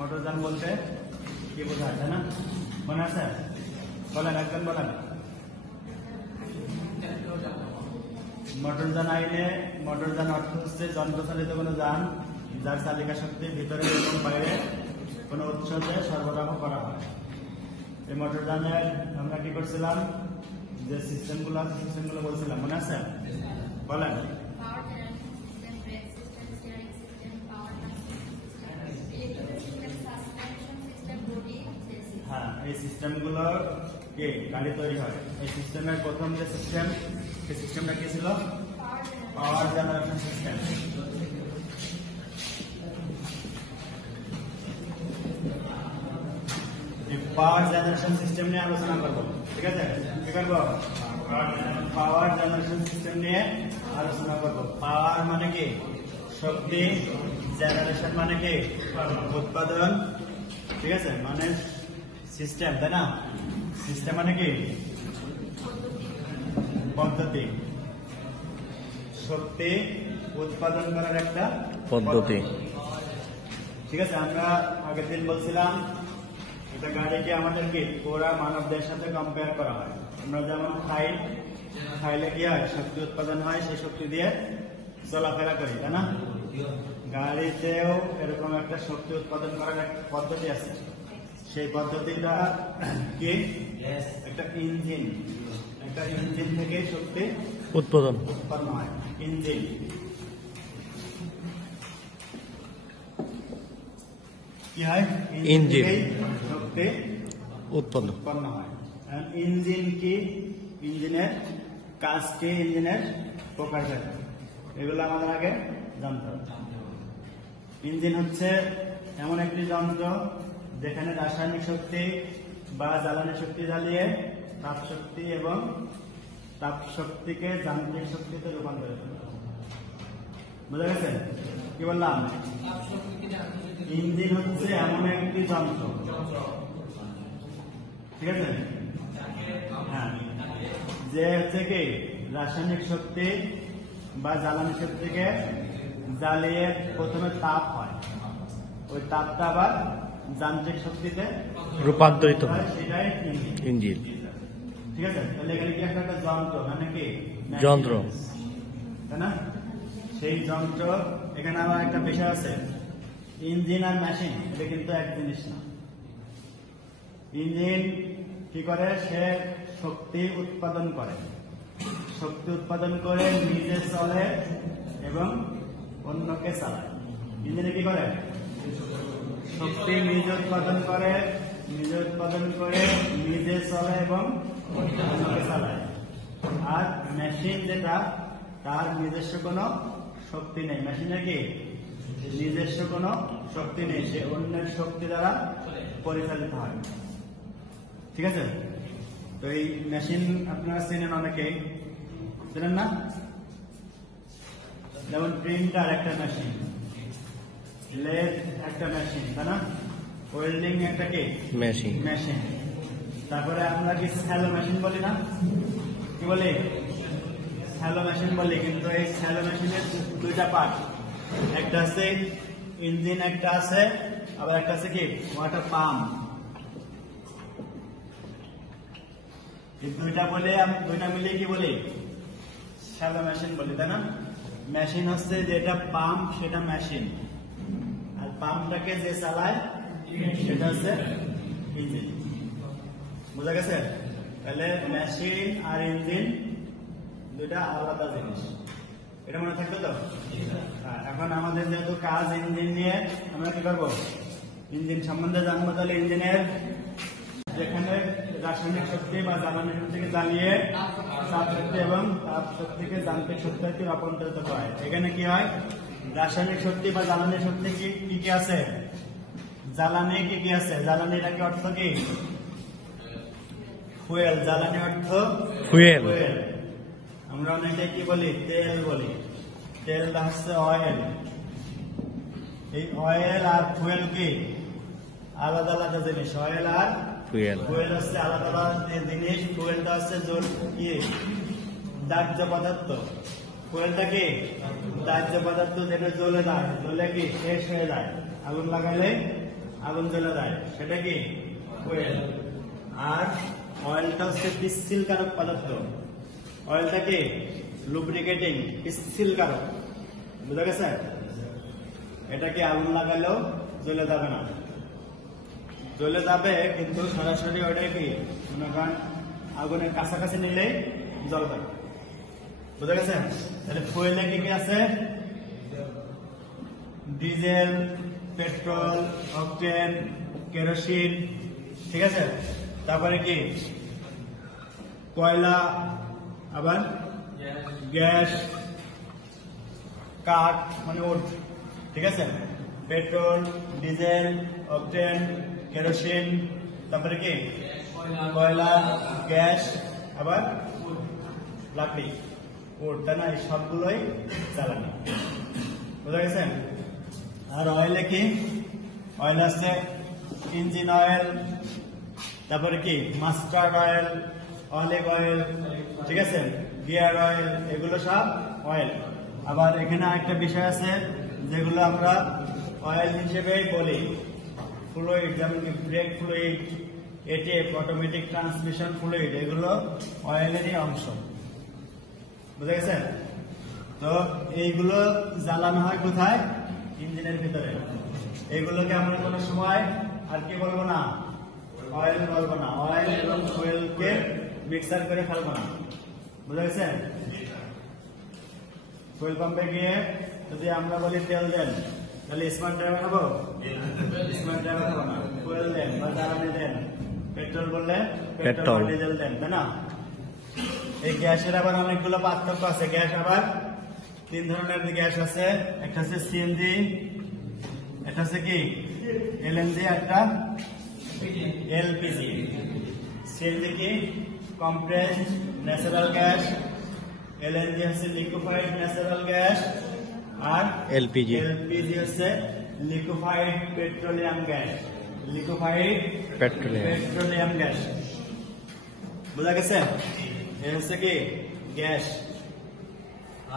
মোটরযান বলতে কি বোঝায়, তাই না? মনে আছে? বলেন, একজন বলেন। মোটরযান আইনে মোটরযান অর্থ হচ্ছে যন্ত্রচালিত কোনো যান যার চালিকা শক্তি ভিতরে এবং বাইরে কোনো উৎসে সরবরাহ করা হয়। এই মোটরযানের আমরা কি করছিলাম, যে সিস্টেমগুলো বলছিলাম, মনে আছে? বলেন। হ্যাঁ, এই সিস্টেমগুলো কি গাড়ি তৈরি হয়। এই সিস্টেমের প্রথম যে সিস্টেম, সেই সিস্টেমটা কি ছিল? পাওয়ার জেনারেশন সিস্টেম। পাওয়ার জেনারেশন সিস্টেম নিয়ে আলোচনা করবো, ঠিক আছে? কি করবো? পাওয়ার জেনারেশন সিস্টেম নিয়ে আলোচনা করবো। পাওয়ার মানে কি? শক্তি। জেনারেশন মানে কি? উৎপাদন। ঠিক আছে, মানে সিস্টেম, তাই না? সিস্টেম মানে কি? পদ্ধতি। শক্তি উৎপাদন করার একটা পদ্ধতি। ঠিক আছে, আমরা আগের দিন বলছিলাম একটা গাড়িকে আমাদেরকে পুরা মানবদের সাথে কম্পেয়ার করা হয়। আমরা যেমন খাইলে কি হয়? শক্তি উৎপাদন হয়, সেই শক্তি দিয়ে চলাফেরা করি, তাই না? গাড়িতেও এরকম একটা শক্তি উৎপাদন করার একটা পদ্ধতি আছে। সেই পদ্ধতিটা কি? একটা ইঞ্জিন। একটা ইঞ্জিন থেকে শক্তি উৎপন্ন হয়। ইঞ্জিন কি হয়? ইঞ্জিন শক্তি উৎপন্ন হয়। ইঞ্জিন কি? ইঞ্জিনের কাজ কি? ইঞ্জিনের প্রকার, এগুলো আমাদের আগে জানতে হবে। ইঞ্জিন হচ্ছে এমন একটি যন্ত্র যেখানে রাসায়নিক শক্তি বা জ্বালানি শক্তি জ্বালিয়ে তাপ শক্তি এবং তাপ শক্তিকে যান্ত্রিক শক্তিতে রূপান্তরিত করা। বুঝা গেছে? কি বললাম? ইঞ্জিন হচ্ছে এমন একটি যন্ত্র, ঠিক আছে? হ্যাঁ, যে হচ্ছে কি রাসায়নিক শক্তি বা জ্বালানি শক্তিকে জ্বালিয়ে প্রথমে তাপ হয়, ওই তাপটা আবার যান্ত্রিক শক্তিতে রূপান্তরিত হয়, সেটাই ইঞ্জিন। ঠিক আছে, তাহলে এখানে কি একটা যন্ত্র, মানে কি যন্ত্র, তাই না? সেই যন্ত্র। এখানে আবার একটা বিষয় আছে, ইঞ্জিন আর মেশিন এটা কিন্তু এক জিনিস না। ইঞ্জিন কি করে? সে শক্তি উৎপাদন করে, শক্তি উৎপাদন করে নিজে চলে এবং অন্যকে চালায়। ইঞ্জিনে কি করে? শক্তি নিজে উৎপাদন করে, নিজে চলে এবং অন্যকে চালায়। আর মেশিন যেটা, তার নিজস্ব কোনো শক্তি নেই। মেশিনের কি নিজস্ব কোনো শক্তি নেই, সে অন্যের শক্তি দ্বারা পরিচালিত হয়। ঠিক আছে, তো এই মেশিন আপনারা চেনেন, অনেকেই চেনেন না? যেমন প্রিন্টার একটা মেশিন, লেথ একটা মেশিন, তাই না? ওয়েল্ডিং একটা কি মেশিন। তারপরে আমরা কি স্যালো মেশিন বলি না? কি বলি? স্যালো মেশিন বলি। কিন্তু এই স্যালো মেশিনের দুইটা পার্ট, একটা আছে ইঞ্জিন, একটা আছে আবার একটা আছে কি ওয়াটার পাম্প। এই দুইটা মিলিয়ে কি বলি? স্যালো মেশিন বলি, তাই না? মেশিন হচ্ছে যেটা পাম্প, সেটা মেশিন। আর পাম্পটাকে যে চালায় সেটা হচ্ছে ইঞ্জিন। বুঝা গেছে? তাহলে মেশিন আর ইঞ্জিন দুইটা আলাদা জিনিস, এটা মনে থাকবে তো? এখন আমাদের যেহেতু কাজ ইঞ্জিন নিয়ে, আমরা কি করবো? ইঞ্জিন সম্বন্ধে জানবো। তাহলে ইঞ্জিনের যেখানে রাসায়নিক শক্তি বা জ্বালানি শক্তিকে জ্বালিয়ে তাপ শক্তি এবং তাপ শক্তিকে যান্ত্রিক শক্তিতে রূপান্তরিত করে, এখানে কি হয়? রাসায়নিক শক্তি বা জ্বালানি শক্তি কি কি আছে? জ্বালানি কি আছে? জ্বালানির একটা অর্থ কি? ফুয়েল। জ্বালানি অর্থ ফুয়েল। আমরা অনেকে কি বলি? তেল বলি। তেলটা হচ্ছে অয়েল। এই অয়েল আর ফুয়েল কি আলাদা আলাদা জিনিস। অয়েল আর ফুয়েল হচ্ছে আলাদা আলাদা জিনিস। ফুয়েলটা হচ্ছে দাহ্য পদার্থ। ফুয়েলটা কি দাহ্য পদার্থ, যেটা জ্বলে যায়, জ্বলে কি শেষ হয়ে যায়। আগুন লাগালে আগুন জ্বলে যায় সেটা কি ফুয়েল। আর অয়েলটা হচ্ছে পিচ্ছিল কারক পদার্থ, অয়েলটা কি লুব্রিকেটিং পিচ্ছিল কারক, বুঝা গেছে? এটাকে আগুন লাগালেও জ্বলে যাবে না, জ্বলে যাবে কিন্তু সরাসরি ওইটা কি মনে করেন আগুনের কাছাকাছি নিলেই জ্বলবে, বুঝা গেছে? তাহলে ফুয়েলে কি কি আছে? ডিজেল, পেট্রোল, অকটেন, কেরোসিন, ঠিক আছে? তারপরে কি কয়লা, আবার গ্যাস, কাঠ মানে উড, ঠিক আছে? পেট্রোল, ডিজেল, অকটেন, কেরোসিন, তারপরে কি কয়লা, গ্যাস, আবার লাকড়ি, উড, তাই না? এই সবগুলোই জ্বালানি, বুঝা গেছে? আর অয়েলে কি? অয়েল আছে ইঞ্জিন অয়েল, তারপরে কি মাস্টার্ড অয়েল, অলিভ অয়েল, ঠিক আছে? গিয়ার অয়েল, এগুলো সব অয়েল। আবার এখানে আরেকটা বিষয় আছে যেগুলো আমরা অয়েল হিসেবে বলি, ফ্লুইড, যেমন কি break fluid, ATF automatic transmission fluid, এগুলো অয়েলেরই অংশ, বুঝা গেছে? তো এইগুলো জ্বালানো হয় কোথায়? ইঞ্জিনের ভিতরে। এইগুলোকে আমরা কোনো সময় আর কি বলবো না, অয়েল বলবো না, অয়েল এবং ফুয়েলকে মিক্সার করে ফেলবো না, বুঝা গেছে? ফুয়েল পাম্পে গিয়ে যদি আমরা বলি তেল দেন, তাহলে স্মার্ট ড্রাইভার হবো? স্মার্ট ড্রাইভার হবো না। ফুয়েল দেন বা জ্বালানি দেন, পেট্রোল বললে পেট্রোল, ডিজেল দেন, তাই না? এই গ্যাসের আবার অনেকগুলো পার্থক্য আছে। গ্যাস আবার 3 ধরনের গ্যাস আছে, একটা হচ্ছে সিএনজি, একটা হচ্ছে কি এলএনজি, একটা এলপিজি। সিএনজি কি কম্প্রেসড ন্যাচারাল গ্যাস, এলএনজি হচ্ছে লিকুইফাইড ন্যাচারাল গ্যাস, আর এলপিজি হচ্ছে liquefied petroleum gas, liquefied petroleum gas, বুঝা গেছে? এর হচ্ছে কি গ্যাস।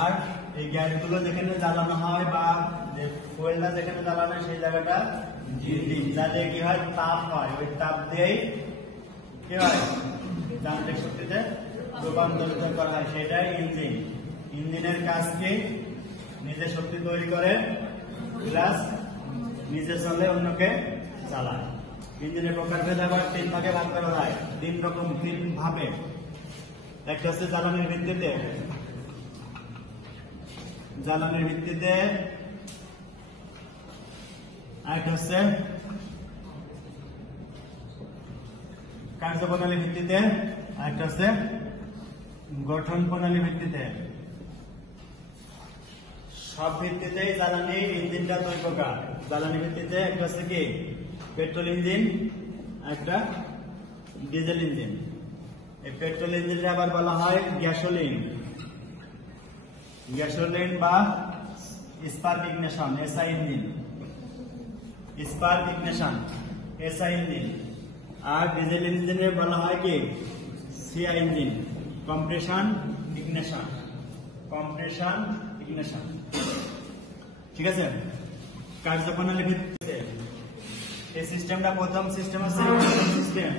আর এই গ্যাসগুলো যেখানে জ্বালানো হয় বা যে ফুয়েলটা যেখানে জ্বালানো হয় সেই জায়গাটা ইঞ্জিন, যাতে কি হয় তাপ হয়, ওই তাপ দিয়েই কি হয় যান্ত্রিক শক্তিতে রূপান্তরিত করা হয়, সেটাই ইঞ্জিন। ইঞ্জিনের কাজ কি নিজে শক্তি তৈরি করে প্লাস নিজে চলে অন্যকে চালায়। ইঞ্জিনের প্রকারভেদ আবার 3 ভাগে ভাগ করা হয়, 3 রকম 3 ভাবে। একটা হচ্ছে জ্বালানির ভিত্তিতে, জ্বালানির ভিত্তিতে, আরেকটা হচ্ছে কার্যপ্রণালী ভিত্তিতে, আরেকটা হচ্ছে গঠন প্রণালী ভিত্তিতে। সব ভিত্তিতেই জ্বালানি ইঞ্জিনটা 2 প্রকার। জ্বালানি ভিত্তিতে একটা হচ্ছে কি পেট্রোল ইঞ্জিন, একটা ডিজেল ইঞ্জিন। এই পেট্রোল ইঞ্জিনটা আবার বলা হয় গ্যাসোলিন, গ্যাসোলিন বা spark ignition, SI engine, spark ignition, SI engine. আর ডিজেল ইঞ্জিনে বলা হয় কি CI engine, compression ignition, compression ignition, ঠিক আছে? কার্যপ্রণালী ভিত্তিতে এই সিস্টেমটা প্রথম সিস্টেম হচ্ছে সিস্টেম,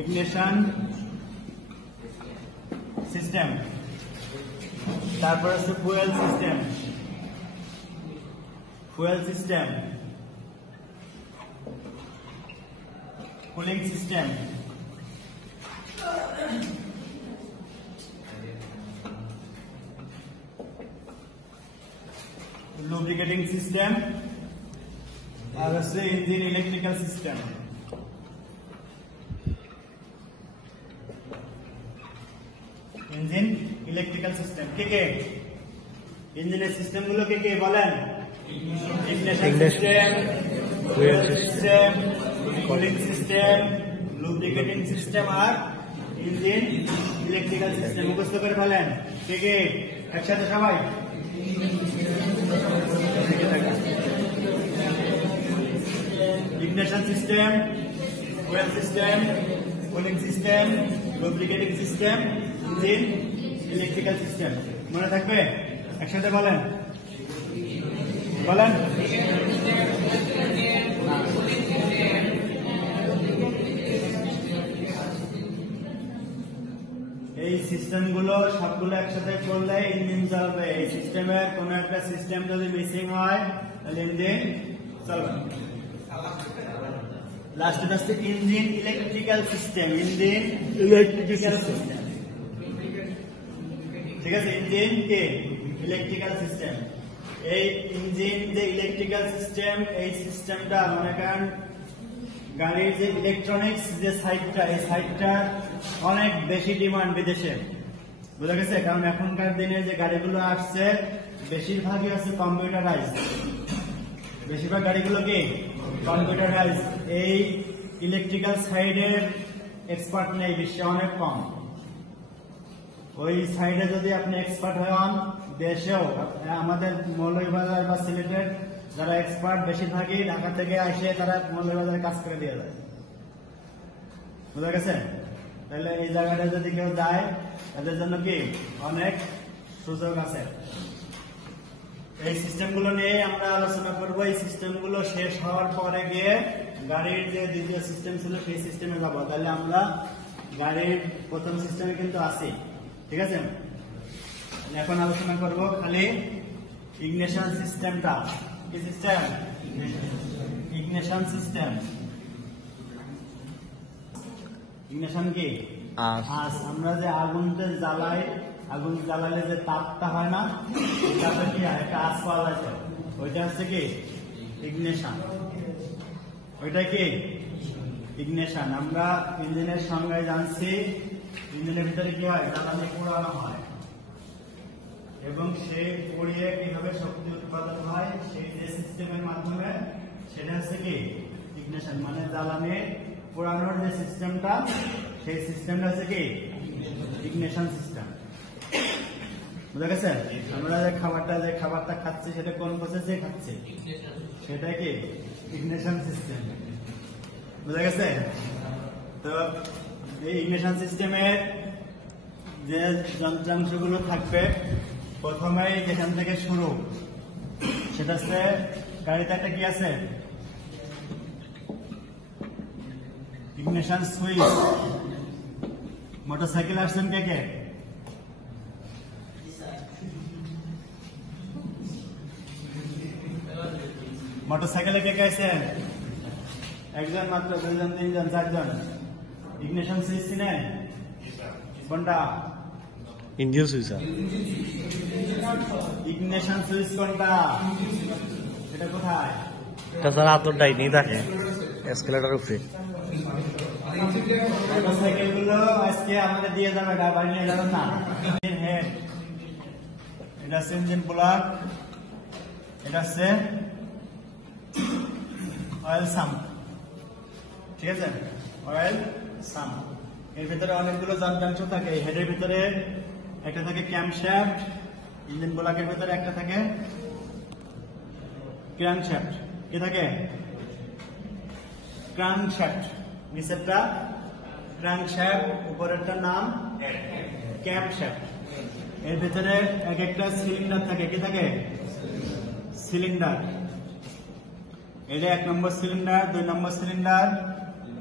ইগনিশন সিস্টেম। তারপর হচ্ছে fuel system, fuel system, cooling system, lubricating system, আর হচ্ছে engine electrical system. Engine electrical system কে কে? ইঞ্জিনের সিস্টেম গুলো কে কে বলেন? Ignition system, fuel system, cooling system, lubricating system আর ইঞ্জিন ইলেকট্রিক্যাল সিস্টেম। মুখস্থ করে ফেলেন কে কে একসাথে সবাই। Ignition system, fuel system, cooling system, lubricating system, engine electrical system. মনে থাকবে? একসাথে বলেন। বলেন। এই সিস্টেমগুলো সবগুলো একসাথে করলে ইঞ্জিন চলবে। এই সিস্টেমের কোন একটা সিস্টেম যদি মিসিং হয় তাহলে ইঞ্জিন চলবে। লাস্ট হচ্ছে engine electrical system. Engine electrical system, ঠিক আছে। ইঞ্জিন কে ইলেকট্রিক্যাল সিস্টেম। এই ইঞ্জিন যে ইলেকট্রিক্যাল সিস্টেম, এই সিস্টেমটা মনে করেন গাড়ির যে ইলেকট্রনিক্স যে সাইডটা, এই সাইডটা অনেক বেশি ডিমান্ড বিদেশে, বুঝা গেছে। কারণ এখনকার দিনে যে গাড়িগুলো আসছে বেশিরভাগই আছে কম্পিউটারাইজ, বেশিরভাগ গাড়িগুলো কি কম্পিউটারাইজ। এই ইলেকট্রিক্যাল সাইডের এক্সপার্ট নেই বিশ্বে, অনেক কম। ওই সাইডে যদি আপনি এক্সপার্ট হন, দেশেও আমাদের মৌলভীবাজার বা সিলেটের যারা এক্সপার্ট বেশিরভাগই ঢাকা থেকে আসে, তারা মৌলভীবাজারে কাজ করে দিয়ে যায়, বুঝা গেছে। তাহলে এই জায়গাটা যদি কেউ যায় তাদের জন্য কি অনেক সুযোগ আছে। এই সিস্টেমগুলো নিয়ে আমরা আলোচনা করবো। এই সিস্টেমগুলো শেষ হওয়ার পরে গিয়ে গাড়ির যে দ্বিতীয় সিস্টেম ছিল সেই সিস্টেমে যাবো। তাহলে আমরা গাড়ির প্রথম সিস্টেমে কিন্তু আছি, ঠিক আছে। এখন আলোচনা করব খালি ইগনিশন সিস্টেমটা। কি সিস্টেম? Ignition system. ইগনিশন কি? আমরা যে আগুনতে জ্বালাই, আগুন জ্বালালে যে তাপটা হয় না, তাপটা কি হয়? একটা আঁচ পাওয়া যায়, ওইটা হচ্ছে কি ইগনিশন। ওইটা কি ইগনিশন। আমরা ইঞ্জিনের সংজ্ঞায় জানছি, ইঞ্জিনের ভিতরে কি হয়? জ্বালানি পোড়ানো হয় এবং সে পড়িয়ে কিভাবে শক্তি উৎপাদন হয় সেই যে সিস্টেমের মাধ্যমে, সেটা হচ্ছে কি ইগনিশন। মানে জ্বালানি পোড়ানোর যে সিস্টেমটা, সেই সিস্টেমটা হচ্ছে কি ইগনিশন সিস্টেম, বুঝা গেছে। আমরা যে খাবারটা খাচ্ছি সেটা কোন প্রসেসে খাচ্ছি, সেটা কি ইগনিশন সিস্টেম, বুঝা গেছে। তো এই ইগনিশন সিস্টেমের যে যন্ত্রাংশগুলো থাকবে, প্রথমেই যেখান থেকে শুরু, সেটা হচ্ছে গাড়িতে একটা কি আছে? Ignition switch. মোটরসাইকেল আসছেন কে কে? মোটরসাইকেলে কে কে আছেন? একজন মাত্র, দুইজন, তিনজন, চারজন। ইগনিশন সুইচ চিনেন? কোনটা? Indian switch. ইগনিশন সুইচ কোনটা? এটা কোথায়? তাছাড়া আতরটাই নেই থাকে এসকেলেটর উপরে। মোটরসাইকেল গুলো আজকে আমাদের দিয়ে যাবে, বাড়ি নিয়ে যাবেন না। হেড, এটা হচ্ছে ইঞ্জিন প্লাগ, এটা হচ্ছে অয়েল সাম্প, ঠিক আছে। অয়েল সাম্প, এর ভিতরে অনেকগুলো যন্ত্রাংশ থাকে। হেডের ভিতরে একটা থাকে ক্যামশ্যাফট, ইঞ্জিন প্লাগের ভিতরে একটা থাকে ক্র্যাঙ্কশ্যাফট। কি থাকে? ক্র্যাঙ্কশ্যাফট। নিচেরটা ক্র্যাঙ্কশ্যাফট, উপরেরটার নাম ক্যামশ্যাফট। এর ভিতরে এক একটা সিলিন্ডার থাকে। কি থাকে? সিলিন্ডার। এটা 1 নম্বর সিলিন্ডার, 2 নম্বর সিলিন্ডার,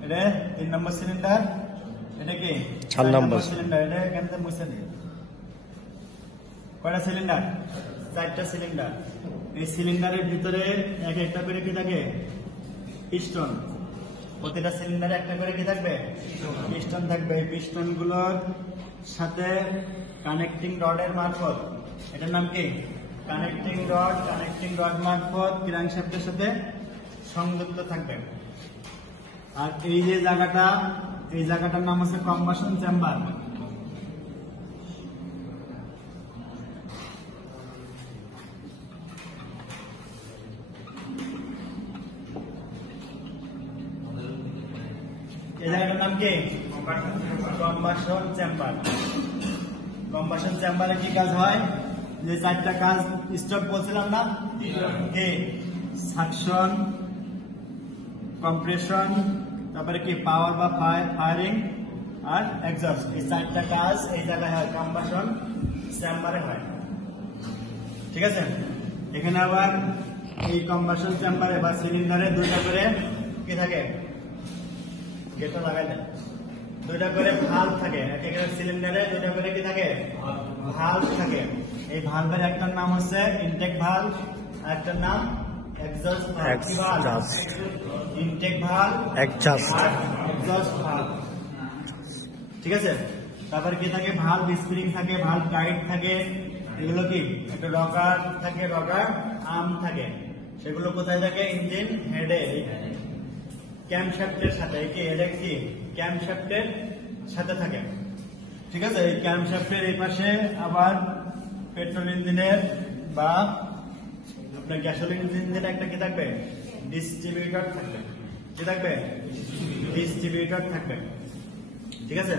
এটা 3 নম্বর সিলিন্ডার, এটা কি 4 নম্বর সিলিন্ডার। এটা এখান থেকে মুছে দিই। কয়টা সিলিন্ডার? 4টা সিলিন্ডার। এই সিলিন্ডারের ভিতরে এক একটা করে কি থাকে? পিস্টন। প্রতিটা সিলিন্ডারে একটা করে কি থাকবে? পিস্টন থাকবে। এই পিস্টন গুলোর সাথে কানেক্টিং রডের মারফত, এটার নাম কি কানেক্টিং রড। কানেক্টিং রড মারফত ক্র্যাঙ্কশ্যাফটের সাথে সংযুক্ত থাকবে। আর এই যে জায়গাটা, এই জায়গাটার নাম হচ্ছে কম্বাসন চেম্বার। এই জায়গাটার নাম কি? Combustion chamber. কম্বাসন চেম্বারে কি কাজ হয়? যে 4টা কাজ স্টপ বলছিলাম না, কি সাকশন, কম্প্রেশন, তারপরে কি পাওয়ার বা ফায়ারিং আর এক্সস্ট। এই 4টা কাজ এই জায়গায় হয়, কম্বাসন চেম্বারে হয়, ঠিক আছে। এখানে আবার এই কম্বাসন চেম্বারে বা সিলিন্ডারে দুইটা করে কি থাকে, গেটটা লাগাই দেন, দুইটা করে ভালভ থাকে। এক একটা সিলিন্ডারে দুইটা করে কি থাকে, ভালভ থাকে। এই ভালভের একটার নাম হচ্ছে ইনটেক ভালভ, আর একটার নাম exhaust valve. Intake valve, exhaust valve, ঠিক আছে। তারপরে কি থাকে, ভালভ স্প্রিং থাকে, ভালভ গাইড থাকে, এগুলো কি একটা রকার থাকে, রকার আর্ম থাকে। সেগুলো কোথায় থাকে, ইঞ্জিন হেডে, ক্যামশ্যাফটের সাথে। এটা কি ক্যামশ্যাফটের সাথে থাকে, ঠিক আছে। এই ক্যামশ্যাফটের এই পাশে আবার পেট্রোল ইঞ্জিনের বা আপনার গ্যাসোলিন ইঞ্জিনের একটা কি থাকবে, ডিস্ট্রিবিউটর থাকবে। কি থাকবে, ডিস্ট্রিবিউটর থাকবে, ঠিক আছে।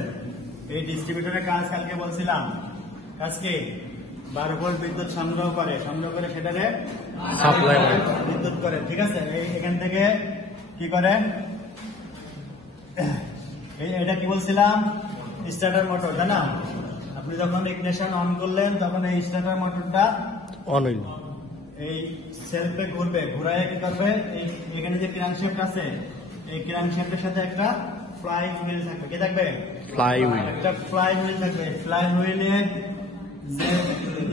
এই ডিস্ট্রিবিউটরের কাজ কালকে বলছিলাম, কাজ কি 12 ভোল্ট বিদ্যুৎ সংগ্রহ করে সেটারে সাপ্লাই করে বিদ্যুৎ করে, ঠিক আছে। এখান থেকে কি করে, এটা কি বলছিলাম, স্টার্টার মোটর, তাই না। আপনি যখন ইগনিশন অন করলেন তখন এই স্টার্টার মোটরটা অন হইল, এই সেলফে ঘুরবে, ঘুরায় কি করবে, এখানে যে ক্র্যাঙ্কশ্যাফট আছে, এই ক্র্যাঙ্কশ্যাফটের সাথে একটা ফ্লাই হুইল থাকবে। কি থাকবে, ফ্লাই হুইল, একটা ফ্লাই হুইল থাকবে। ফ্লাই হুইলে যে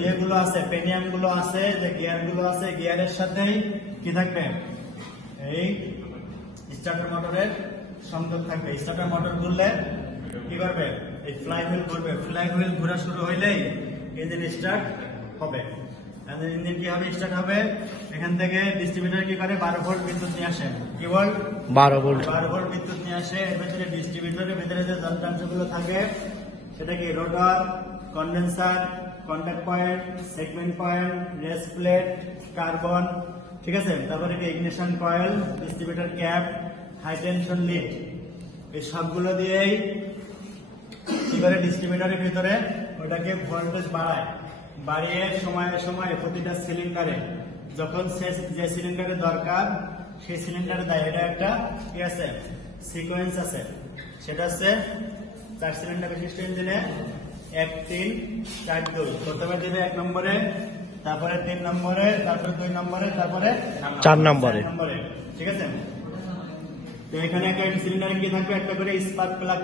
ইয়েগুলো আছে, পেনিয়াম গুলো আছে, যে গিয়ার গুলো আছে, গিয়ারের সাথেই কি থাকবে, এই স্টার্টার মোটরের সংযোগ থাকবে। স্টার্টার মোটর ঘুরলে কি করবে, এই ফ্লাই হুইল ঘুরবে। ফ্লাই হুইল ঘোরা শুরু হইলেই ইঞ্জিন স্টার্ট হবে। ইঞ্জিন কি হবে, স্টার্ট হবে। এখান থেকে ডিস্ট্রিবিউটর কি করে, 12 ভোল্ট বিদ্যুৎ নিয়ে আসে। কি বল, 12 ভোল্ট 12 ভোল্ট বিদ্যুৎ নিয়ে আসে। এর ভিতরে ডিস্ট্রিবিউটরের ভিতরে যে যন্ত্রাংশগুলো থাকে সেটা কি, rotor, condenser, contact point, segment point, rest plate, carbon, ঠিক আছে। তারপরে কি ignition coil, distributor cap, high tension lead. এই সবগুলো দিয়েই কি করে, ডিস্ট্রিবিউটরের ভিতরে ওটাকে ভোল্টেজ বাড়ায়। বাড়িয়ে সময়ে সময়ে প্রতিটা সিলিন্ডারে যখন যে সিলিন্ডারের দরকার সেই সিলিন্ডারে দেয়। এটা একটা কি আছে, সিকোয়েন্স আছে। সেটা হচ্ছে 4 সিলিন্ডার বিশিষ্ট ইঞ্জিনে 1, 3, 4, 2। প্রথমে দেবে 1 নম্বরে, তারপরে 3 নম্বরে, তারপরে 2 নম্বরে, তারপরে 4 নম্বরে, ঠিক আছে। তো এখানে একটা সিলিন্ডারে কি থাকবে, একটা করে স্পার্ক প্লাগ